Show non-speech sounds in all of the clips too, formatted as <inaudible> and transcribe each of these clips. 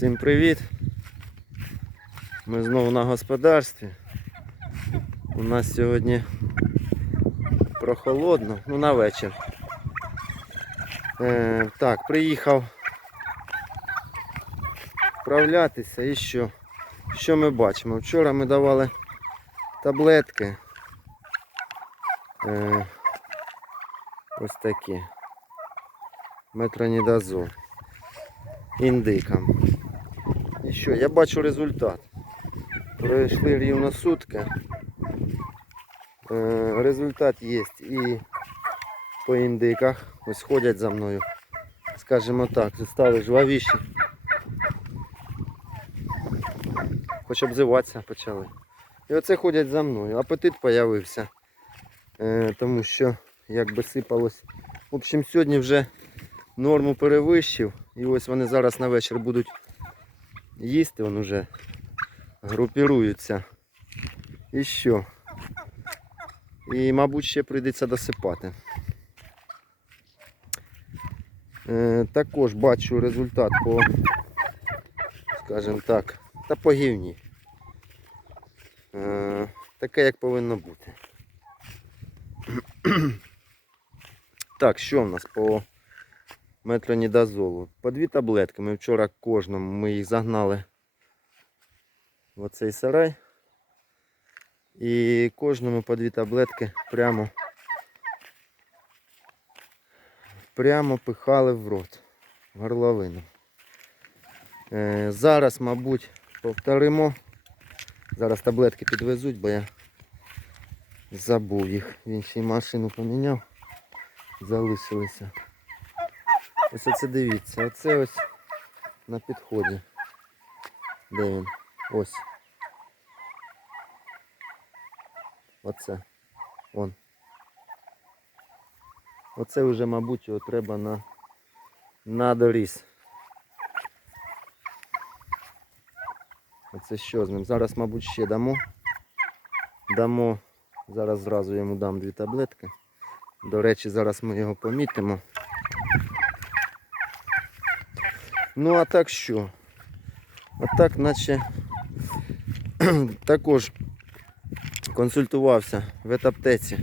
Всім привіт! Ми знову на господарстві. У нас сьогодні прохолодно, ну на вечір. Е, так, приїхав вправлятися і що? Що ми бачимо? Вчора ми давали таблетки. Е, ось такі. Метронідазол. Індикам. І що, я бачу результат. Пройшли рівно сутки. Е, результат є і по індиках. Ось ходять за мною. Скажімо так, стали жвавіші. Хоч обзиватися почали. І оце ходять за мною. Апетит з'явився. Е, тому що якби сипалось. В общем, сьогодні вже норму перевищив. І ось вони зараз на вечір будуть їсти, вони вже групіруються. І що? І, мабуть, ще прийдеться досипати. Е, також бачу результат по, скажімо так, та по гівні. Е, таке, як повинно бути. <clears throat> Так, що в нас по метронідазолу? По дві таблетки. Ми вчора кожному ми їх загнали в оцей сарай. І кожному по дві таблетки прямо прямо пихали в рот, в горловину. Е, зараз, мабуть, повторимо. Зараз таблетки підвезуть, бо я забув їх. Він ще й машину поміняв. Залишилися. Ось оце дивіться, оце ось на підході. Де він? Ось. Оце. Вон. Оце вже, мабуть, його треба на, на доріз. Оце що з ним? Зараз, мабуть, ще дамо. Дамо. Зараз зразу йому дам дві таблетки. До речі, зараз ми його помітимо. Ну а так що? А так, наче <clears throat> також консультувався в етаптеці.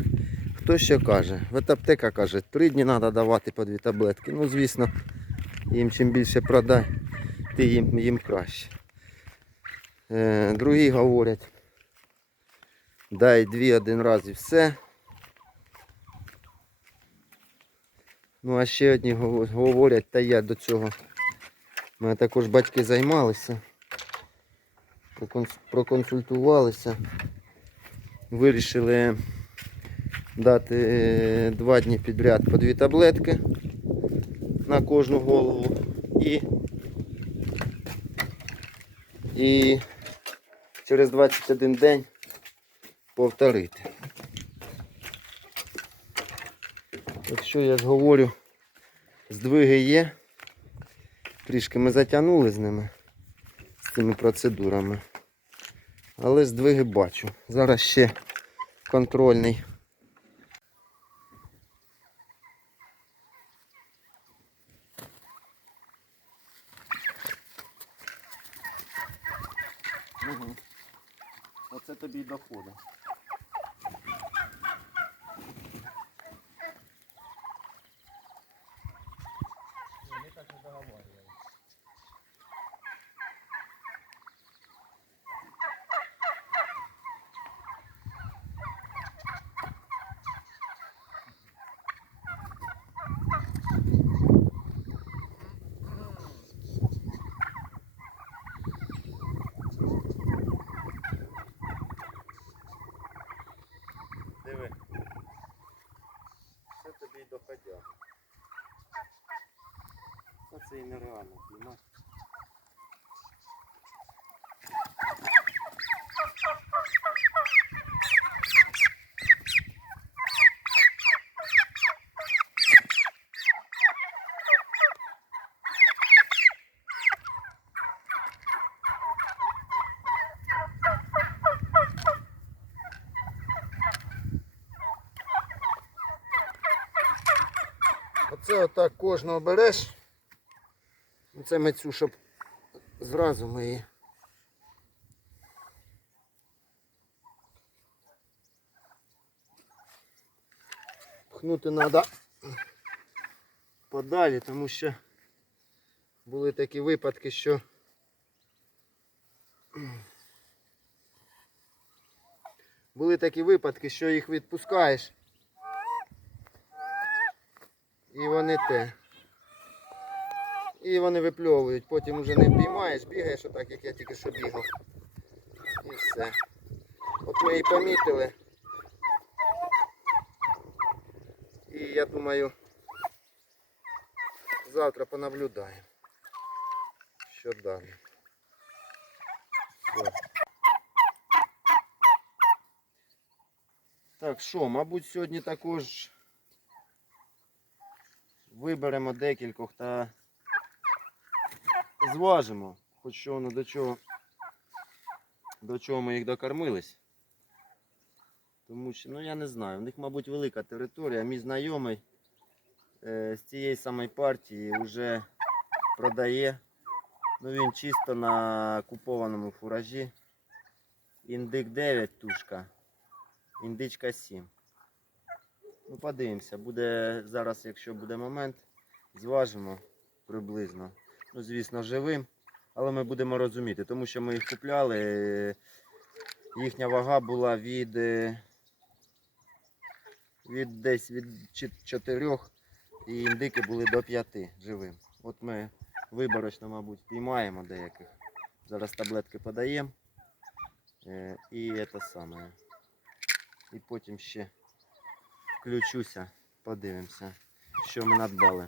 Хто що каже? Ветаптека каже, три дні треба давати по дві таблетки. Ну, звісно, їм чим більше продай, тим їм краще. Е, другі говорять, дай дві один раз і все. Ну а ще одні говорять, та я до цього. Мене також батьки займалися, проконсультувалися, вирішили дати е, два дні підряд по дві таблетки на кожну голову і, і через 21 день повторити. Якщо я ж говорю, здвиги є, трішки ми затягнули з ними, з цими процедурами. Але здвиги бачу. Зараз ще контрольний. Угу. Оце тобі й доходить. Диви. Це тобі й доходя. Це і нереально знімати. Отак кожного береш. Це ми цю, щоб зразу ми її пхнути треба подалі, тому що були такі випадки, що були такі випадки, що їх відпускаєш і вони те. І вони випльовують, потім вже не впіймаєш, бігаєш отак, як я тільки що бігав. І все. От ми її помітили. І я думаю, завтра понаблюдаємо. Що далі. Все. Так, що, мабуть, сьогодні також виберемо декількох та зважимо, хоч що воно до чого, до чого ми їх докормились. Тому що, ну я не знаю, в них, мабуть, велика територія. Мій знайомий е, з цієї самої партії вже продає. Ну він чисто на купованому фуражі. Індик 9 тушка, індичка 7. Ну, подивимося, буде зараз, якщо буде момент, зважимо приблизно. Ну, звісно, живим, але ми будемо розуміти, тому що ми їх купляли. Їхня вага була від, е, від десь від 4 і індики були до 5 живим. От ми виборочно, мабуть, піймаємо деяких. Зараз таблетки подаємо. е, І це саме. І потім ще включуся, подивимося, що ми надбали.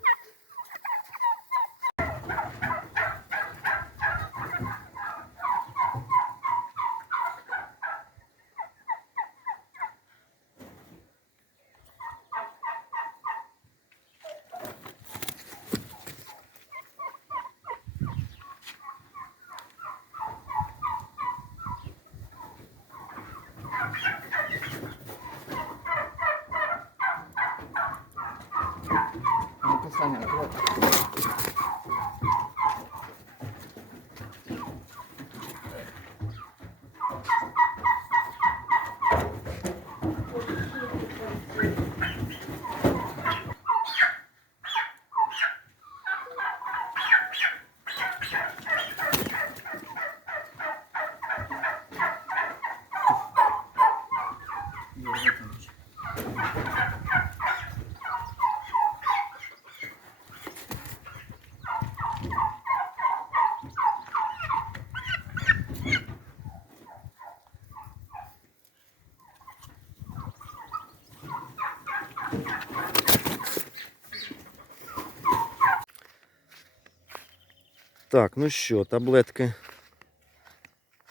Так, ну що, таблетки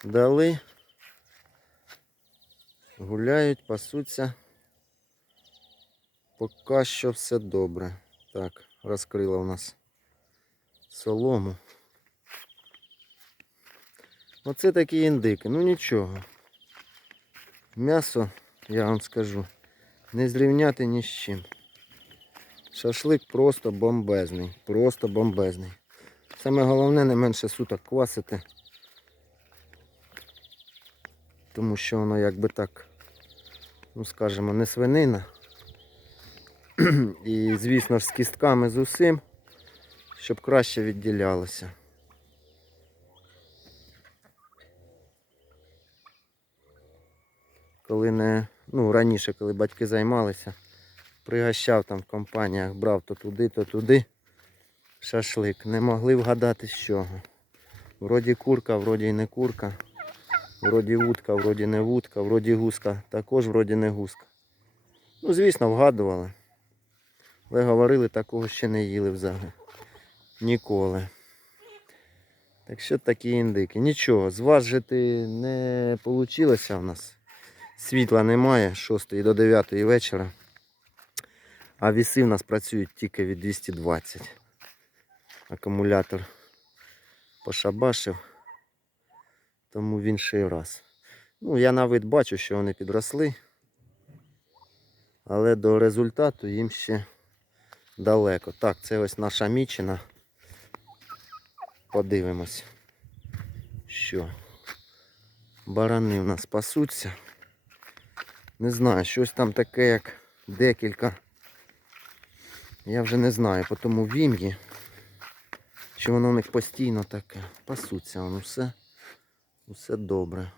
дали. Гуляють, пасуться. Поки що все добре. Так, розкрила у нас солому. Оце такі індики. Ну нічого. М'ясо, я вам скажу, не зрівняти ні з чим. Шашлик просто бомбезний. Просто бомбезний. Саме головне не менше суток квасити. Тому що воно якби так, ну скажімо, не свинина. І, звісно ж, з кістками з усім, щоб краще відділялося. Коли не, ну раніше, коли батьки займалися, пригощав там в компаніях, брав то туди, то туди шашлик. Не могли вгадати з чого. Вроді курка, вроді й не курка. Вроді вудка, вроді не вудка, вроді гуска, також вроді не гуска. Ну, звісно, вгадували. Але говорили, такого ще не їли взагалі. Ніколи. Так що такі індики. Нічого, зважити не вийшло в нас. Світла немає з 6 до 9 вечора. А віси в нас працюють тільки від 220 акумулятор пошабашив, тому він ще раз. Ну, я на вид бачу, що вони підросли, але до результату їм ще далеко. Так, це ось наша мічина. Подивимось. що барани в нас пасуться. Не знаю, щось там таке, як декілька. Я вже не знаю, по тому вім'ї. Чи воно у них постійно таке. Пасуться, воно все. Усе добре.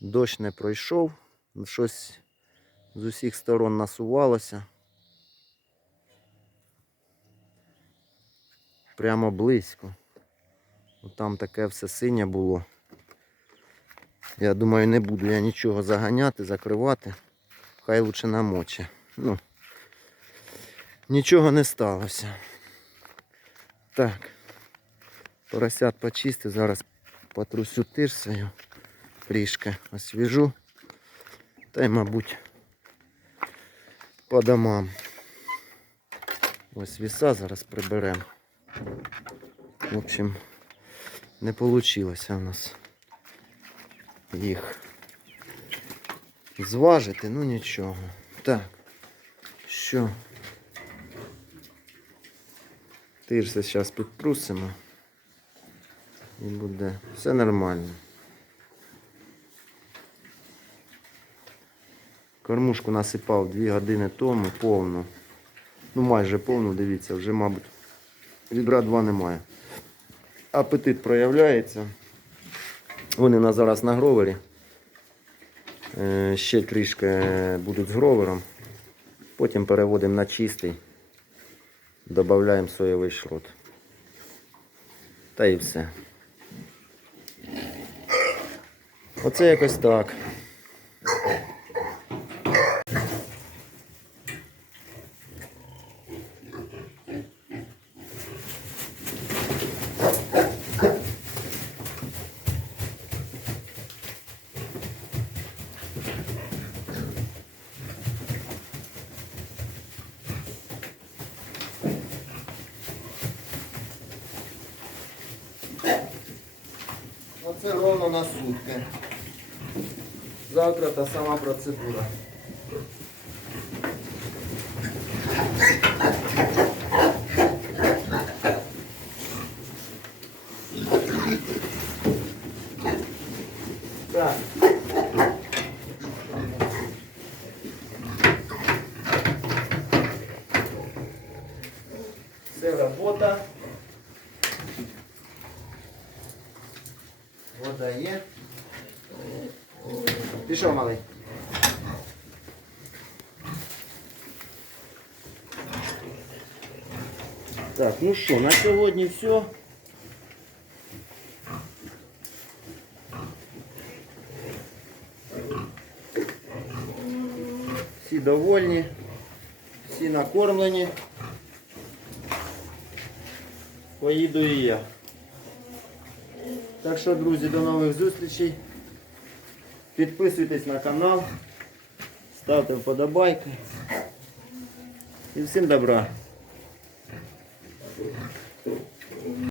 Дощ не пройшов, щось з усіх сторон насувалося. Прямо близько. Там таке все синє було. Я думаю, не буду я нічого заганяти, закривати. Хай лучше намоче. Ну, нічого не сталося. Так. Поросят почистив, зараз потрусю тир свою трішки освіжу. Та й, мабуть, по домам. Ось віса зараз приберемо. В общем, не вийшло у нас їх зважити, ну нічого. Так, що? Тирса зараз підтрусимо. І буде все нормально. Кормушку насипав 2 години тому повну. Ну майже повну, дивіться, вже, мабуть, відра 2 немає. Апетит проявляється. Вони у зараз на гровері. Е, Ще трішки будуть з гровером. Потім переводимо на чистий. Додаємо соєвий шрот. Та і все. Оце якось так. Оце ровно на сутки. Завтра та сама процедура. Так. Це робота. Пішов малий. Так, ну що, на сьогодні все. Всі довольні, всі накормлені. Поїду і я. Так що, друзі, до нових зустрічей. Підписуйтесь на канал, ставте вподобайки. І всім добра.